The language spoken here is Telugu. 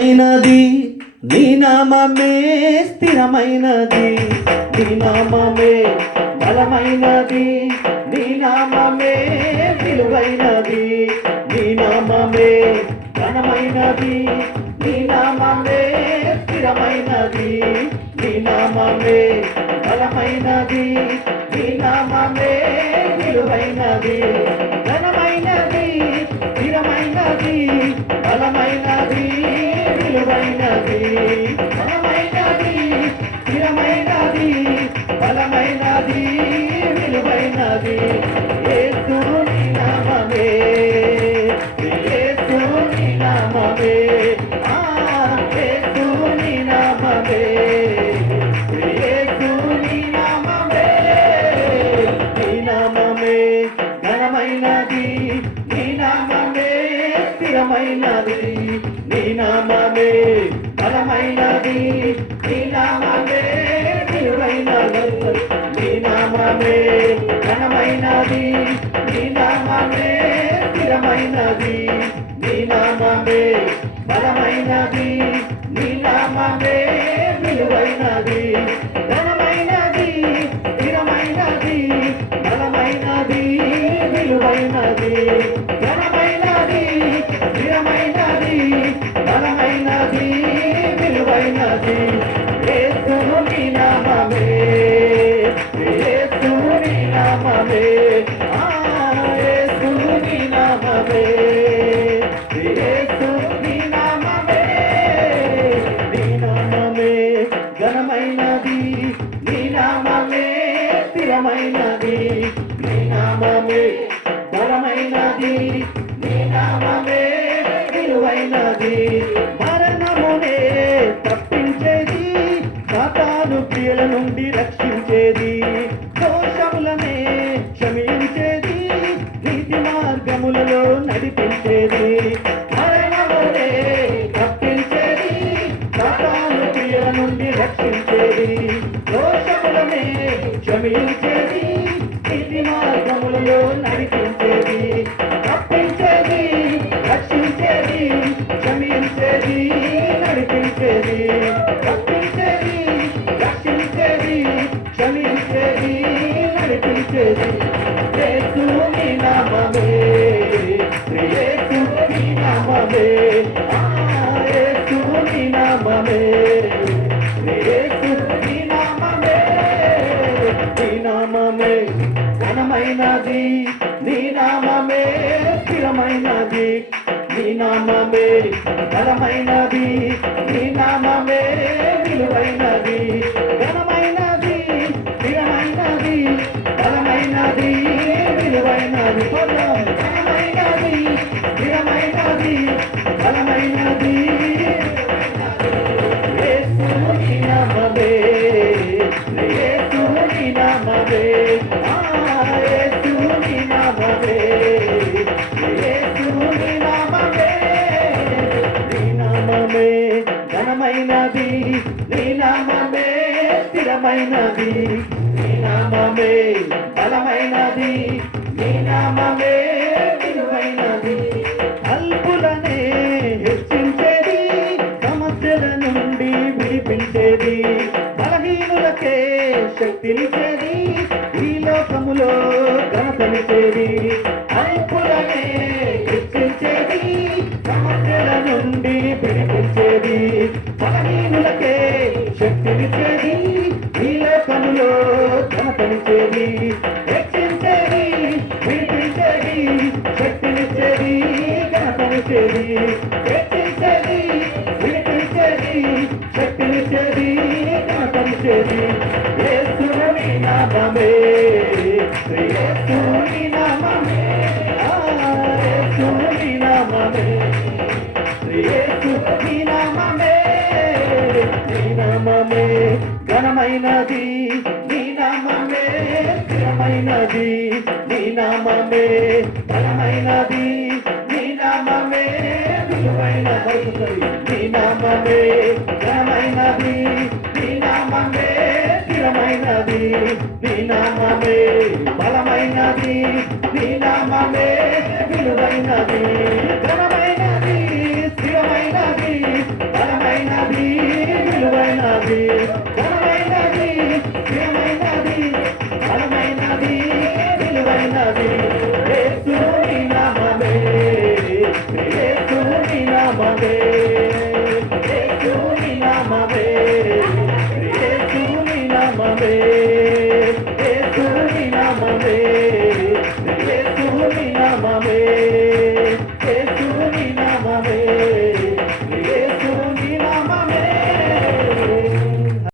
అయినది నీ నామమే స్థిరమైనది, నీ నామమే బలమైనది, నీ నామమే విలువైనది, నీ నామమే ఘనమైనది, నీ నామమే స్థిరమైనది, నీ నామమే బలమైనది, నీ నామమే విలువైనది, ఘనమైనది, స్థిరమైనది, బలమైనది, విలువైనది, బలమైనది, స్థిరమైనది, బలమైనది, విలువైనది. యేసు నీ నామమే, యేసు నీ నామమే, యేసు నీ నామమే, యేసు నీ నామమే, నీ నామమే ఘనమైనది, నీ నామమే స్థిరమైనది, నీ నామమే బలమైనది, నీ నామమే విలువైనది, నీ నామమే ఘనమైనది, నీ నామమే స్థిరమైనది, నీ నామమే బలమైనది, నీ నామమే విలువైనది, ఘనమైనది, స్థిరమైనది, బలమైనది, విలువైనది, ఘనమైనది, స్థిరమైనది, బలమైనది, విలువైనది. యేసు నీ నామమే, యేసు నీ నామమే, యేసు నీ నామమే, యేసు నీ నామమే, నీ నామమే ఘనమైనది, నీ నామమే స్థిరమైనది, నీ నామమే బలమైనది, నీ నామమే విలువైనది. మరణమునే తప్పించేది, సాతాను క్రియల నుండి రక్షించేది, దోషములనే క్షమించేది, నీతి మార్గములలో నడిపించేది. మరణమునే తప్పించేది, సాతాను క్రియల నుండి రక్షించేది, దోషములనే క్షమించేది, నీతి మార్గములలో నడిపించేది, తప్పించేది, రక్షించేది, క్షమించేది, నడిపించేది, తప్పించేది, రక్షించేది, క్షమించేది, నడిపించేది. యేసు నీ నామమే, యేసు నీ నామమే, యేసు నీ నామమే, యేసు నీ నామమే, నీ నామమే ఘనమైనది, నీ నామమే స్థిరమైనది, నీ నామమే బలమైనది, నీ నామమే విలువైనది, ఘనమైనది, స్థిరమైనది, బలమైనది, విలువైనది, ఘనమైనది, స్థిరమైనది, బలమైనది. యేసు నీ నామమే, యేసు నీ నామమే, యేసు నీ నామమే, యేసు నీ నామమే, నీ నామమే ఘనమైనది, నీ నామమే స్థిరమైనది, నీ నామమే బలమైనది, నీ నామమే విలువైనది. అల్పులనే హెచ్చించేది, సమస్యల నుండి విడిపించేది, బలహీనులకే శక్తినిచ్చేది, ఈ లోకములో ఘనతనిచ్చేది. అల్పులనే హెచ్చించేది, సమస్యల నుండి విడిపించేది, బలహీనులకే శక్తినిచ్చేది, ఈ లోకములో ఘనతనిచ్చేది, హెచ్చించేది, విడిపించేది, శక్తినిచ్చేది, ఘనతనిచ్చేది, హెచ్చించేది, విడిపించేది, శక్తినిచ్చేది, ఘనతనిచ్చేది. యేసు నీ నామమే, యేసు నీ నామమే, యేసు నీ నామమే, యేసు నీ నామమే, నీ నామమే ఘనమైనది, నీ నామమే స్థిరమైనది, నీ నామమే బలమైనది, నీ నామమే విలువైనది, నీ నామమే ఘనమైనది, నీ నామమే స్థిరమైనది, నీ నామమే బలమైనది, నీ నామమే విలువైనది.